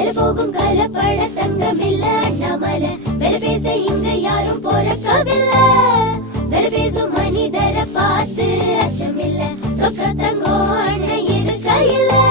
வெல போகும் கலப்பட தங்கமில்ல அண்ணாமல. வெல பேச இங்க யாரும் பொறக்கவில்ல. வெல பேசும் மனிதரை பார்த்து அச்சமில்ல. சொக்க தங்கோ அண்ணன் இருக்க இல்லை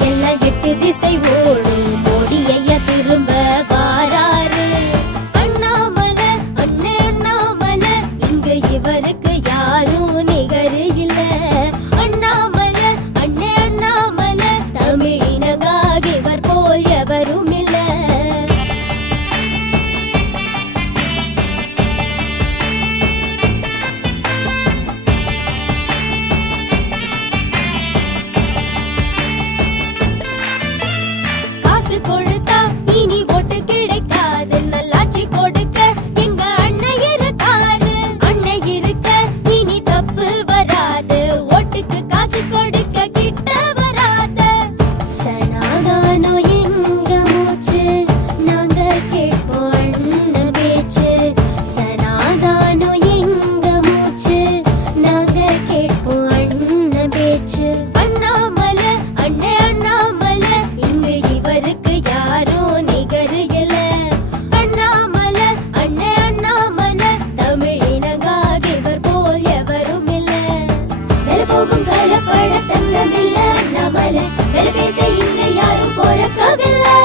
எல்லாம் எட்டு திசை ஓடும். ஓடிய பழ தங்கமில்ல நமல வெறுபேச இங்க யாரும் பொறக்கவில்லை.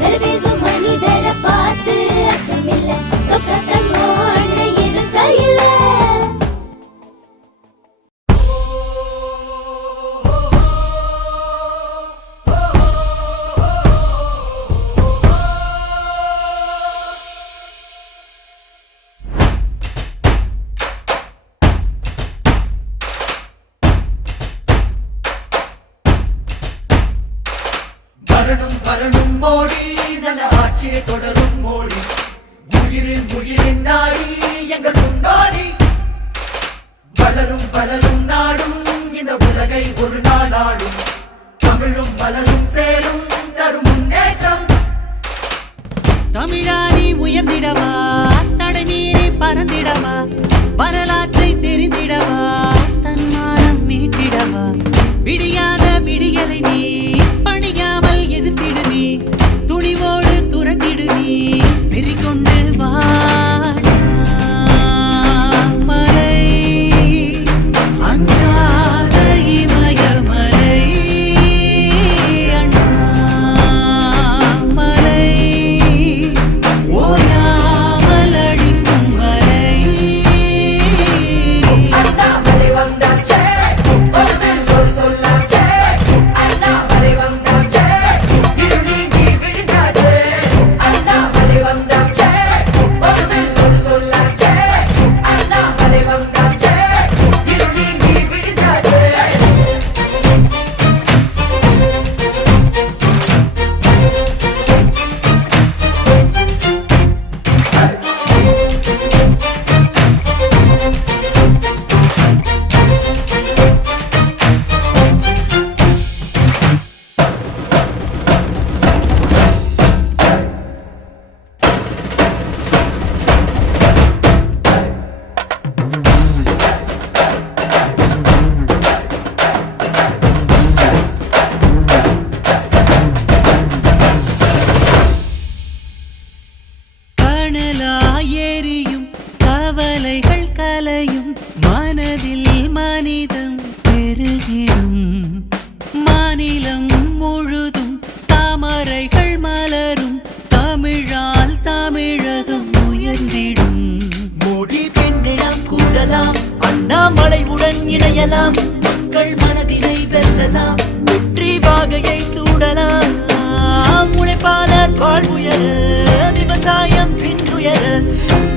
வெறுபேசும் மனிதரை பார்த்து அச்சமில்ல. சொக்கத்தை வரணும் வரணும் மோடி. நல்ல ஆட்சியை தொடரும் மோடி. உயிரின் உயிரின் நாடி எங்கள் முன்னாடி. வளரும் வளரும் நாடும் இந்த உலகை ஒரு நாள் ஆடும் தமிழும் வளரும் சேரும் தரும் முன்னேற்றம். தமிழானி உயர்ந்திடவா? தடை மீறி பறந்திடவா? வரலாற்றை தெரிந்திடவா? தன்மானம் மீட்டிடவா விடியாத விடியலை நீ heart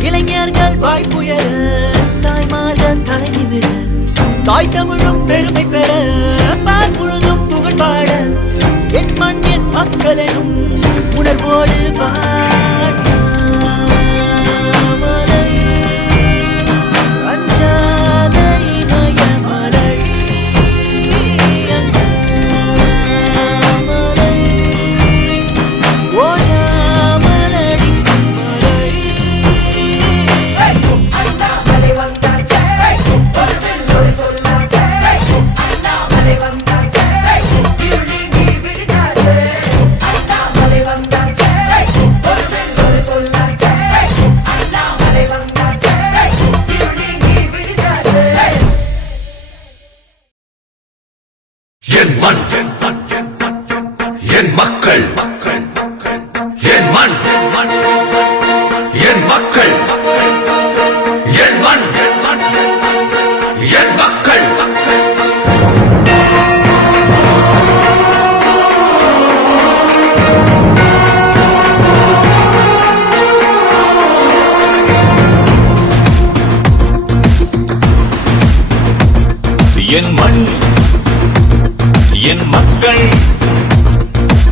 இளைஞர்கள் வாய்ப்புயர தாய்மார்கள் தலை நிமிர தாய் தமிழும் பெருமை பெற பால் முழுதும் புகழ் பாட என் மண் என் மக்கள் எனும் உணர்வோடு வா. என் மக்கள்.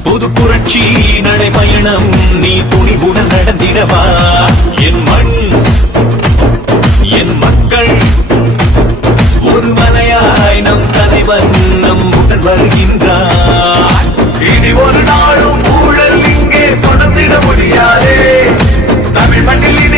புது புரட்சி நடைபயணம் நீ துணிவுடன் நடந்திடவா? என் மண் என் மக்கள். ஒரு மலையாய் நம் தலைவன் நம் உடன் வருகின்றார். இனி ஒரு நாளும் ஊழல் இங்கே தொடர்ந்திட முடியாதே. தமிழ் மண்ணில்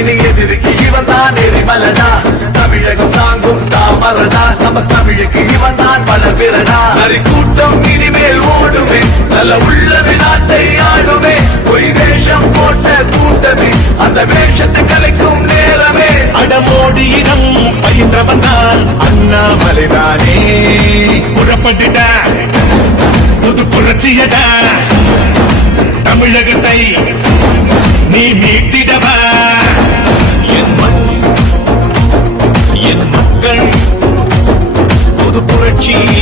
இனி எதிர்க்கு இவன் தான் எரிமலடா தமிழகம் தாங்கும் தாமரடா நம்ம தமிழுக்கு இவன் தான் பல பலபிரடா நரி கூட்டம் இனிமேல் ஓடுமே. நல்ல உள்ளவே நாட்டை ஆடுமே பொய் வேஷம் போட்ட கூட்டமே. அந்த வேஷத்தை கலைக்கும் நேரமே. அடமோடி இனம் பயின்றவன் தான். அண்ணாமலைதானே புறப்பட்டுட புது புரட்சியட. தமிழகத்தை நீ மீட்டிட. புது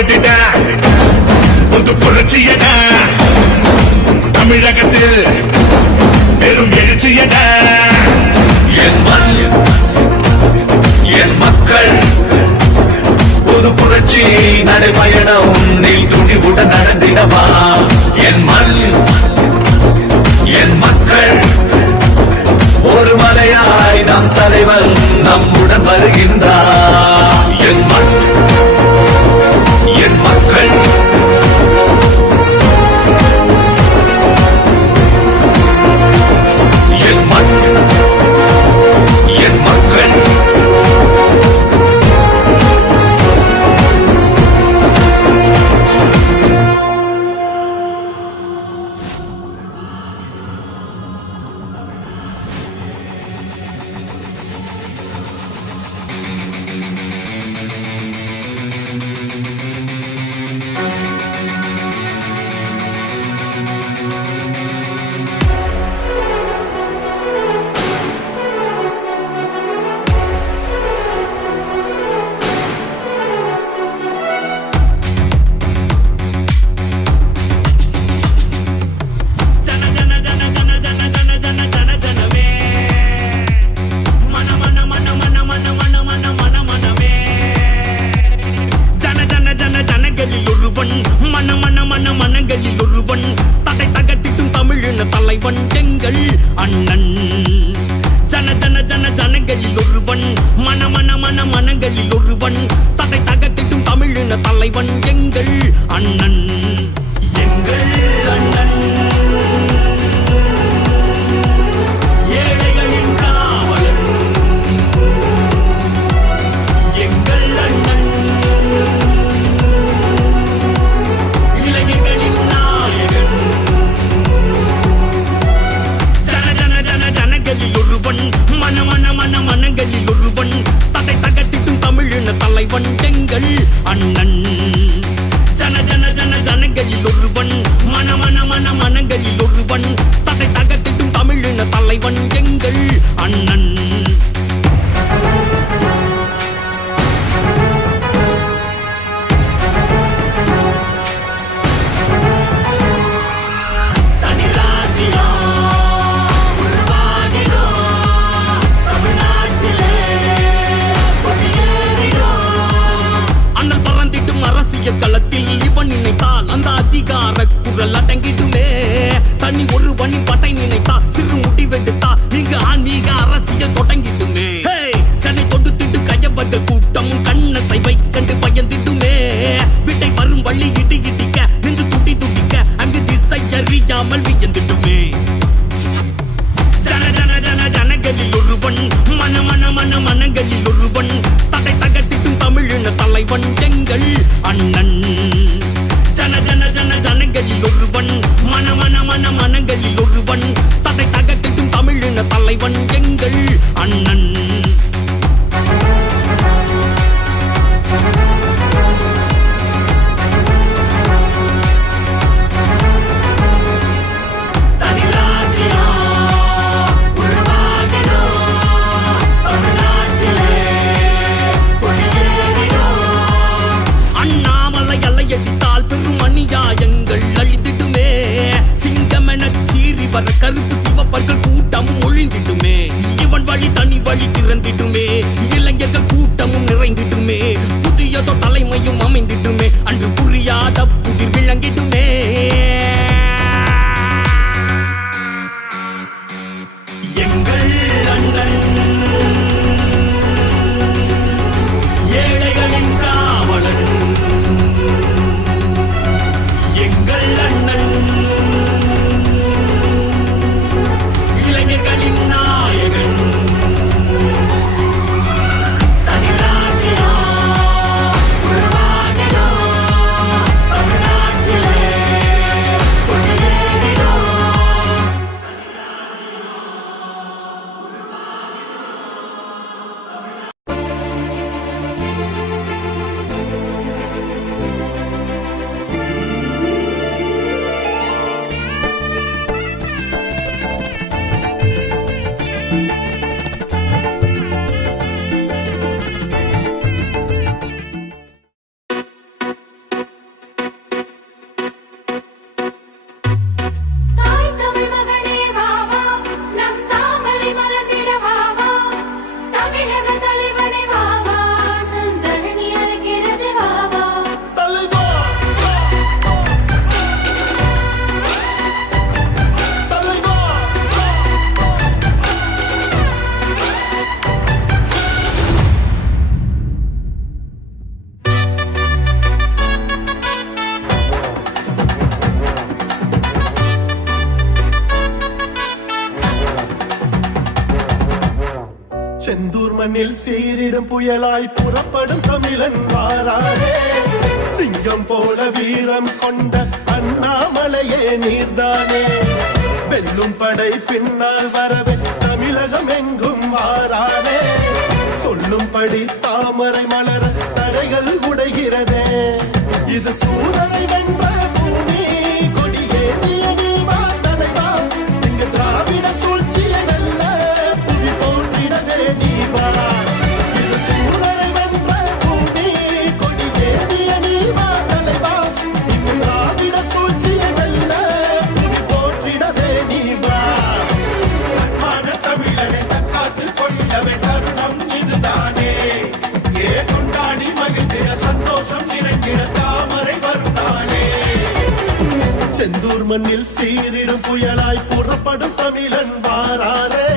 புறப்பட்டுட புது புரட்சியடா தமிழகத்தில் பெரும் எழுச்சியடா என். மண் என் மக்கள் புது புரட்சி நடைபயணம் நீ துணிவுடன் நடந்திடவா? என் மண் என் மக்கள் ஒரு மலையாய் நம் தலைவன் நம்முடன் வருகின்ற மனங்களில் ஒருவன் மன மன மன மனங்களில் ஒருவன். தடை தகத்திட்டும் தமிழின தலைவன் எங்கள் அண்ணன். தலைவண்டங்கள் அண்ணன். ஜன ஜன ஜன ஜனங்களில் ஒருவன். மன மன மன மனங்களில் ஒருவன். ததை தகர்த்திட்டும் தமிழின தலைவன் எங்கள் அண்ணன். முதல் அடங்கிட்டுமே எங்கள் அண்ணன். தெய்வம் போல வீரம் கொண்ட அண்ணாமலையே நீர்தானே. வெல்லும் படை பின்னால் வரவே தமிழகம் எங்கும் மாறானே. சொல்லும்படி தாமரை மலர தடைகள் உடைகிறதே. இது சூழலை வென்ற பூமி. மண்ணில் சீரிடும் புயலாய் புறப்படும் தமிழன் வாராரே.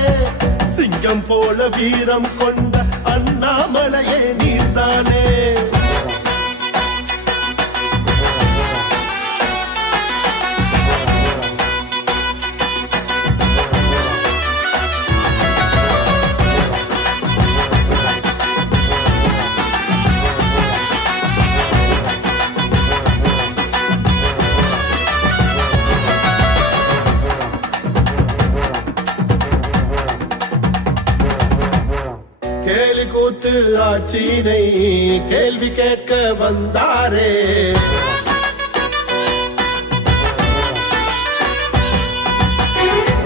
சிங்கம் போல வீரம் கொண்ட கூத்து கேள்வி கேட்க வந்தாரே.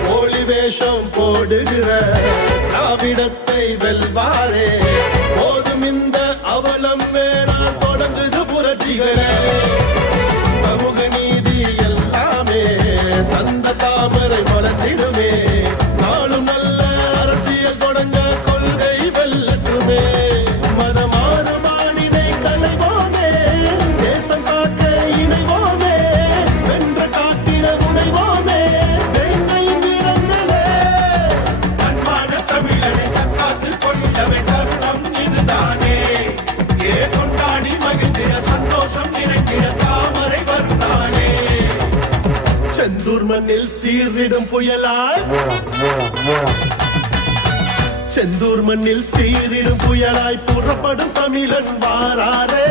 போலி வேஷம் போடுகிற திராவிடத்தை வெல்வாரே. போதும் இந்த அவலம் வேணால் தொடங்குது புரட்சிகளே. சமூக நீதி எல்லாமே தந்த தாமரை வளர்த்திடுமே சீரிடும் புயலாய் செந்தூர் மண்ணில் சீரிடும் புயலாய் புறப்படும் தமிழன் வாராரே.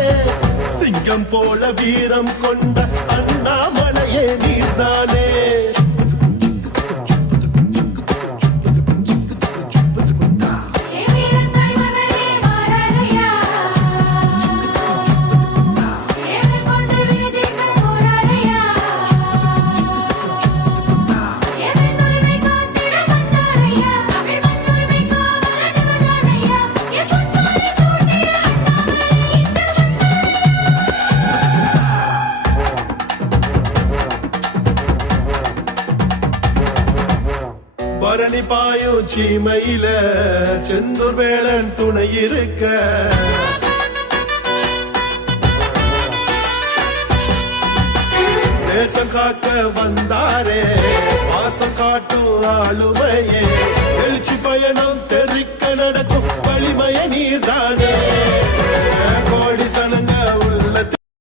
சிங்கம் போல வீரம் கொண்ட அண்ணாமலையே நீர்தானே. பரணி பாயும் சீமையில செந்தூர் வேளன் துணை இருக்க. தேசம் காக்க வந்தாரே வாசம் காட்டும் ஆளுமையே.